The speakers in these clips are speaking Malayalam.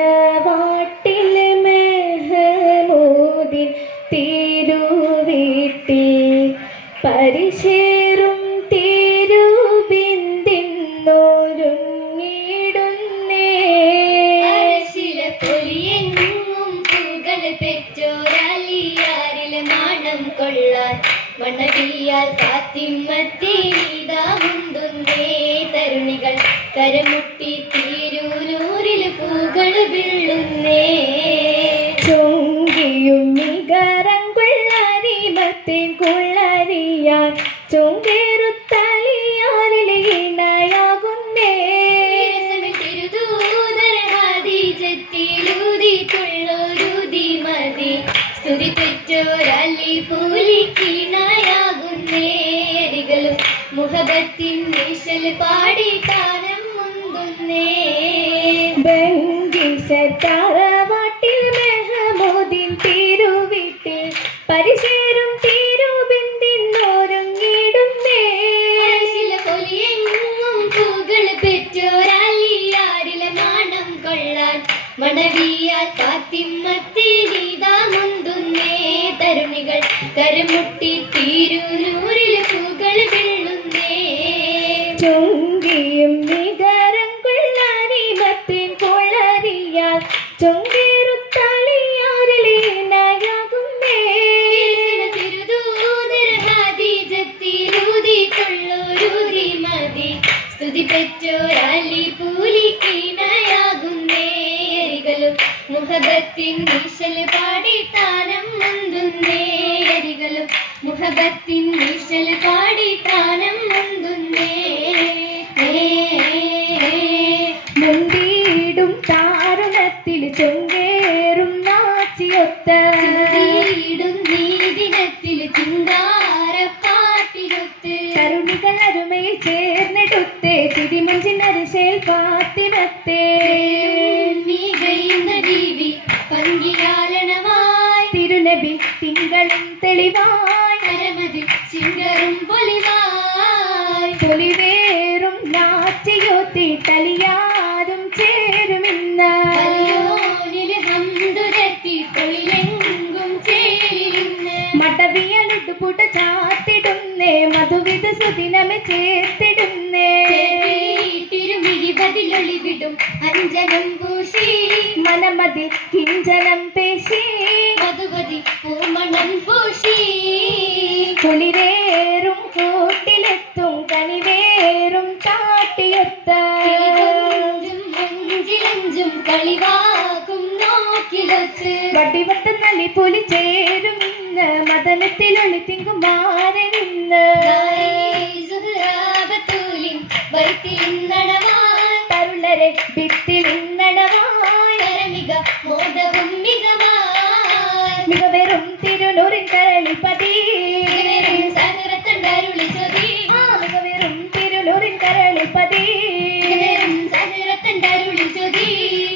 തറവാട്ടിൽ മെഹമൂദിൻ തിരുവീട്ടിൽ പരിശേറും തിരുബിന്ദിന്നൊരുങ്ങിടുന്നേ. പൊലിയെങ്ങും പൂകൾ പെറ്റോരാലിയാരിലെ മാണം കൊള്ളാൻ മണവിയാൽ കാത്തിമത്തിതാവുന്നേ. തരുണികൾ കരമുട്ടി തിരൂരൂരിൽ പൂകൾ വീഴുന്നേ. ചൊങ്കിയും നികരം കൊള്ളരിമത്തിൻ കൊള്ളരിയാൻ ചൊങ്കേറുത്തലിയാരിൽ ഇണയാകുന്നേ. തിരുദൂതരഹാദിജത്തിലൂതിക്കൊള്ളൊരുതി സ്തുതി പെറ്റോരലി പൂലിക്കിണയാകുന്നേ. അരികളും മുഹബത്തിൻ നിശൽ പാടി താനം മുന്തുന്നേ. തറവാട്ടിൽ മെഹമൂദിൻ തിരുവീട്ടിൽ പരിശേറും തിരുബിന്ദിന്നൊരുങ്ങിടുന്നേ. പൊലിയെങ്ങും പൂകൾ പെറ്റോരാലിയാരിലെ മാണം കൊള്ളാൻ മണവിയാൽ കാത്തിമത്തിതാമുന്തുന്നേ. തരുണികൾ കരമുട്ടി തിരൂരൂരിൽ പൂകൾ വീഴുന്നേ. ചൊങ്കിയും നികരം കൊള്ളരിമത്തിൻ കൊള്ളരിയാൽ ചൊങ്കേറുത്തലിയാരിൽ ഇണയാകുന്നേ. തിരുദൂതരഹാദിജത്തിലൂതിക്കൊള്ളൊരുതി സ്തുതി പെറ്റോരലി പൂലിക്കിണയാകുന്നേ. അരികളും മുഹബത്തിൻ നിശൽ പാടി താനം മുന്തുന്നേ. അരികളും മുഹബത്തിൻ നിശൽ പാടി താനം മുന്തുന്നേ. മുന്തിയിടും താരുണത്തിൽ ചൊങ്കേറും നാച്ചിയൊത്ത നീദിനത്തിൽ ചിന്താരപ്പാട്ടിലൊത്ത് തരുണികൾ അരുമയിൽ ചേർന്നിടുത്തേ തിരിമഞ്ചിനരിശേൽ പാത്തിമത്തേ. ദീവി പങ്കിയാലണമായി തിരുനബി തിങ്കളും തെളിവായി കരമതിൽ ചിങ്കറും പൊലിവായി പൊലിവേറും നാച്ചിയൊത്തി തലിയാരും ചേരുമിന്ന്. ഹംദുരത്തി പൊളിലെങ്കും ചേരുന്ന് മടവിയലിട്ടു പുട ചാത്തിടുന്നേ മധുവിധ സുദിനമെ ചേർത്തിടുന്നേ. തിരുമിഴി ബതിലൊളിവിടും അഞ്ജനം പൂശി മനമതിൽ കിഞ്ചനം പേശി മധുവതി പൂമണം പൂശി കുളിരേറും കൂട്ടിലെത്തും കനിവേറും കാട്ടിയൊത്ത മഞ്ചിലഞ്ചും കളിവാക്കും നോക്കിലൊത്ത് വടിവട്ടം നലി പൊലി ചേരും ഇന്ന് മദനത്തിലൊളി തിങ്കും മാറിന്ന്. തരുളരെ ഭിത്തിലിന്നടവായി മോദവും മികവായി മികവെറും തിരുനൂറിൻ കരളിപ്പതി സഹരത്തണ്ടരുളി ചൊതി മികവെറും തിരുനൂറിൻ കരളിപ്പതി സഹരത്തണ്ടരുളി ചൊതി.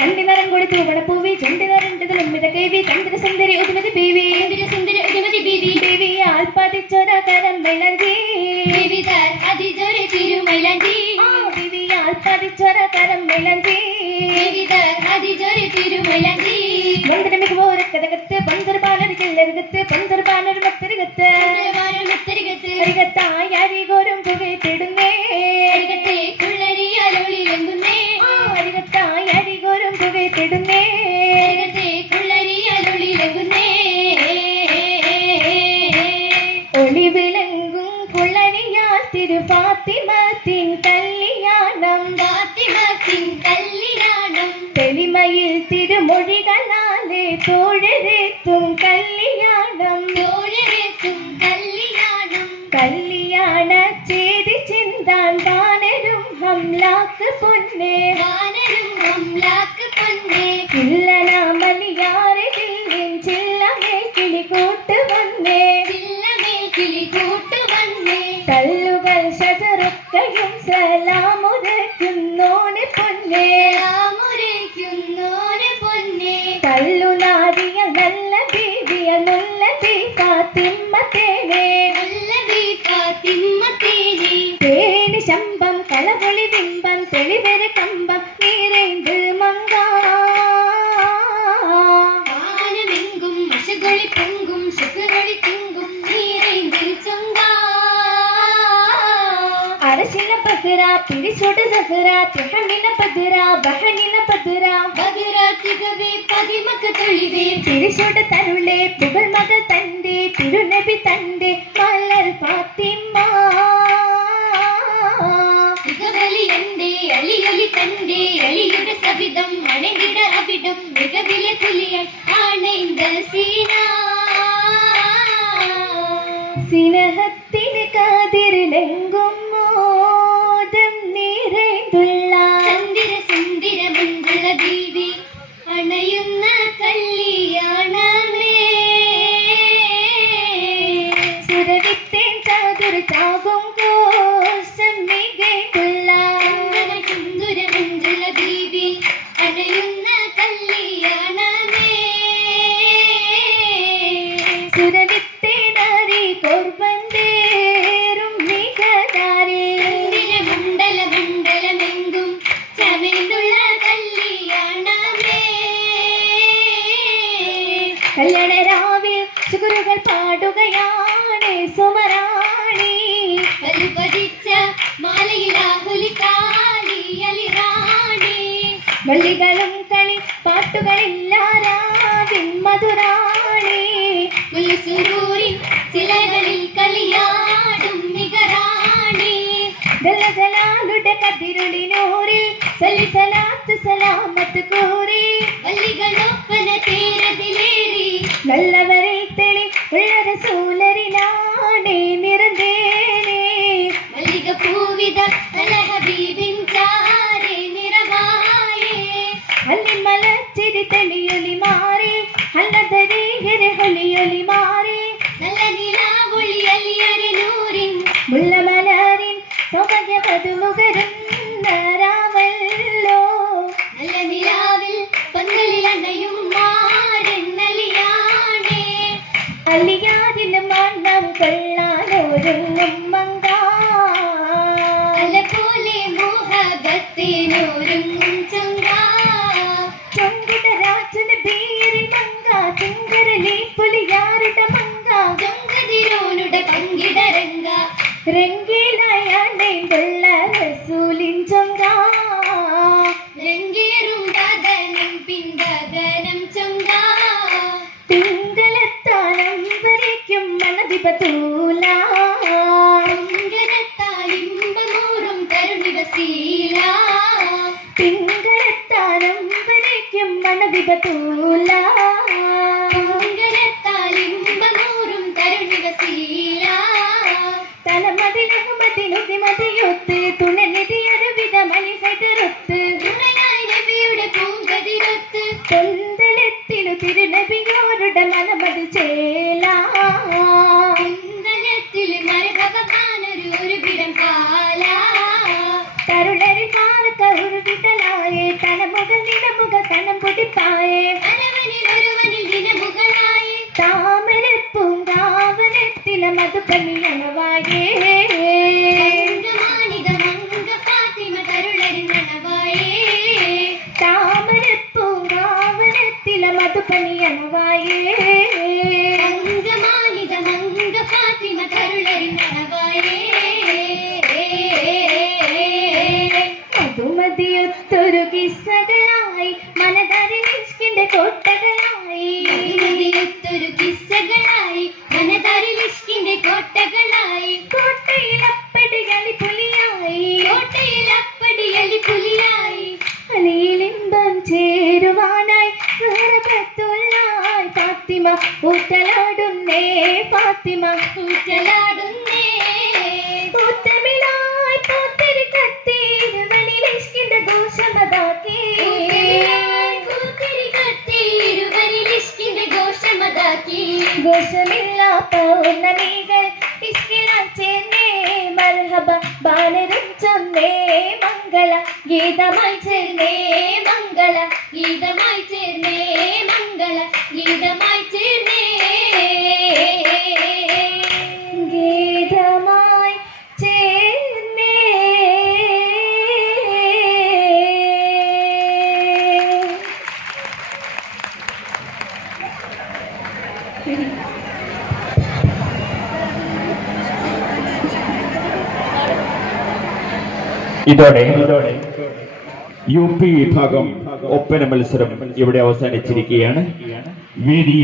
കണ്ടിനരം കൂടി തൂവണപ്പൂവി ചുണ്ടിനരണ്ടതിലും മിതകേവി ചന്ദ്ര സുന്ദരി ഉദിമതി ബീവി സുന്ദര ഉദിമതി ബീവി ബീവിയാൽ പതിച്ചൊര കരം മൈലഞ്ചി ബീവിതാർ അതിജൊരു തിരുമൈലഞ്ചി ബീവിയാൽ പതിച്ചൊര കരം മൈലഞ്ചി ബീവിതാർ അതിജൊരു തിരുമൈലഞ്ചി. മന്ദിരമിക്ക് പോരക്കതകത്ത് പന്തർ പാലരിക്കല്ലരുകത്ത് പന്തർ പാലൊരു മത്തരികത്ത് അരികത്തായി അരികോരും പുകയത്തിടുന്നേ. അരികത്തെ കുള്ളരിയാലൊളിലെങ്കുന്നേ അരികത്തായി അരികോരും പുകയത്തിടുന്നേ. അരികത്തെ കുള്ളരിയാലൊളിലെങ്കുന്നേ. ഒളിവിളങ്ങും കുള്ളരിയാൽ തിരുഫാത്തിമത്തിൻ കല്യാണം ഫാത്തിമത്തിൻ കല്യാണം തെളിമയിൽ തിരുമൊഴികളാലെ തോഴരെത്തും കല്യാണം തോഴരെത്തും കല്യാണം. കല്യാണ ചേതി ചിന്താൻ വാനരും ഹംലാക്ക് പൊന്നെ വാനരും അംലാക്ക് പൊന്നെ ചില്ലനാമലിയാറിൽ ചില്ലമേ കിളികൂട്ട് വന്നേ ചില്ലമേൽ കിളികൂട്ട് വന്നേ. കല്ലുകൾ ഷജറക്കയും സലാമുരയ്ക്കുന്നോനെ പൊന്നേ രാമുരയ്ക്കുന്നോരെ പൊന്നേ കല്ലുനാരിയ നല്ല ബീവിയ മുല്ല ഫാത്തിമ്മത്തേനെ വല്ലഭി ഫാത്തിമ്മത്തേനെ തേനി ശമ്പം കളപൊളി ബിംബം തെളിവര കമ്പം നീരേന്ത് മങ്ക ആനമെങ്കും മഷകൊളി പൊങ്കും ശുക്രൊളി തിങ്കും നീരൈന്ത് ചൊങ്ക അരശില പതിര പിടിച്ചോട്ട് സഹറ തിഹമില പതിര ബഹനില പതിര ബദിറാത്തികവേ പതിമക്ക തൊഴിവേ പിടിച്ചോട്ട് തരുളെ പുകൾ മകൾ തന്റെ തിരുനബി തന്റെ മലർ ഫാത്തിമ്മ മികവലിയന്റെ അലിയൊലി തന്റെ അലിയുടെ സവിധം അണകിട അവിടം മികവിലെ പുലിയായി ആണൈന്ത സീന സിനഹത്തിന് കാതിരിലെങ്കും മോദം നിറൈന്തുള്ള ചന്ദിര സുന്ദിര മഞ്ജുള ദേവി അണയുന്ന കല്യാണമേ സുരവിത്തേൻ ചാതുർ ചാകും കോശം മികൈന്തുള്ള സുന്ദര മഞ്ജുള ദേവി അണയുന്ന കല്യാണമേ സുരവിത്തേനറി കോർബന്തേറും മികതാരേ മണ്ഡല മണ്ഡലമെങ്കും ചമേന്തുള്ള കല്യാണമേ കല്യാണ രാവിൽ ശുക്രുകൾ പാടുകയാണ് സുമറാണി പതിച്ച മാലയിലാഹുലി കാളി അലിറാണി വള്ളികളും കളി പാട്ടുകളില്ലാരാവിൻ മധുരാണി മുല്ലസുരൂരിൻ ചിലകളിൽ കളിയാടും നികറാണി ദലജലാലുടെ കതിരുളിനൂറിൽ സലിസലാത്ത് സലാമത്ത് കൂറി വള്ളികളൊപ്പന തേരതിലേറി നല്ലവരെ തെളി ഉള്ള റസൂലരിലാണേ നിറന്തേനേ മല്ലിക പൂവിത അലഹബീബിൻ ചാരെ നിറവായേ ಅಲ್ಲಿ ಮಲಚಿರಿ ತೆಳಿಯೊಲಿ ಮಾರಿ ಅಲ್ಲದರೀಗರೆ ಹೊಲಿಯೊಲಿ ಮಾರಿ നല്ല നിലാവൊളി അലിയരനൂരിൻ മുല്ല മലരിൻ സൗഭാഗ്യ പതുമുകരുന്നരാവല്ലോ നല്ല നിലാവിൽ പന്തലിൽ അണയും മാരെന്നലിയാണേ അലിയാതിന് മണ്ണം കൊള്ളാനൊരുങ്ങും മങ്ക അല പോലെ മോഹബത്തിനൊരുങ്ങും ചൊങ്ക ചൊങ്കിട രാജന ബീരിൽ മങ്ക ചുങ്കരലി പുലിയാരുടെ മങ്ക ചൊങ്കതിരോനുടെ പങ്കിടരങ്ക രംഗീലായുള്ള റസൂലിൻ ചൊങ്ക രംഗേറും ദദനം പിൻദദനം ചൊങ്ക തിങ്കളത്താനം വരയ്ക്കും മനതിപതൂല ഇമ്പമൂറും തരുണിവസീല തിങ്കളത്താനം വരയ്ക്കും മനതിപതൂല ഇമ്പമൂറും തരുണിവസീല തലമതിലകുമതിനുതിമതിയൊത്ത് തുണനിധിയൊരു വിധമലിഹതിരൊത്ത് തുണയായി നബിയുടെ പൂങ്കതിരൊത്ത് കൊന്തലെത്തിനു തിരുനബിയോരുടെ മനമതി ചേലാ കുന്തലത്തിൽ മരഭഗവാനൊരു ഒരു പിടം പാല തരുളരി പാറക്കറുരു വിടലായേ തനമുഖ നിലമുഖ കണം പൊടിപ്പായേ അനവനിൽ ഒരുവനിൽ ദിനമുകളായി താമര പൂങ്കാവനത്തില മധുപനിയണവായേ മാനിത മങ്ക ഫാത്തിമ തരുളരി നനവായേ താമര പൂങ്കാവനത്തില മധുപനിയണവായേ മാനിത മങ്ക ഫാത്തിമ തരുളരി നനവായേ മധുമതിയൊത്തൊരു കിസ്സകളായി മനതരിൽ ഇഷ്കിന്റെ കോട്ടകളായി മതിയൊത്തൊരു കിസ്സകളായി മനതരിലിഷ്കിന്റെ കോട്ടകളായി കോട്ടയിലപ്പടികളി പുലിയായി കോട്ടയിലപ്പടിയലി പുലിയായി അലിയിലിമ്പം ചേരുവാനായി സുഹറത്തുള്ളായി ഫാത്തിമ ഊറ്റലാടുന്നേ ഫാത്തിമ ഊറ്റലാടുന്നേ പൂത്തമിഴായി പൂത്തിരി കത്തി ഇരുവനിലിഷ്കിന്റെ ദോഷമതാക്കി പൂത്തിരി കത്തി ഇരുവരിലിഷ്കിന്റെ ഘോഷമതാക്കി ഘോഷമില്ല പൗർണമികൾ ഇഷ്കിലാൽ ചേർന്നേ മർഹബ ബാലരും ചൊന്നേ മംഗള ഗീതമായി ചേർന്നേ മംഗള ഗീതമായി ചേർന്നേ മംഗള ഗീതമായി ചേർന്നേ ഗീതമായി ചേർന്നേ ഇതോടെ UP വിഭാഗം ഒപ്പന മത്സരം ഇവിടെ അവസാനിച്ചിരിക്കുകയാണ്. വേദിയിൽ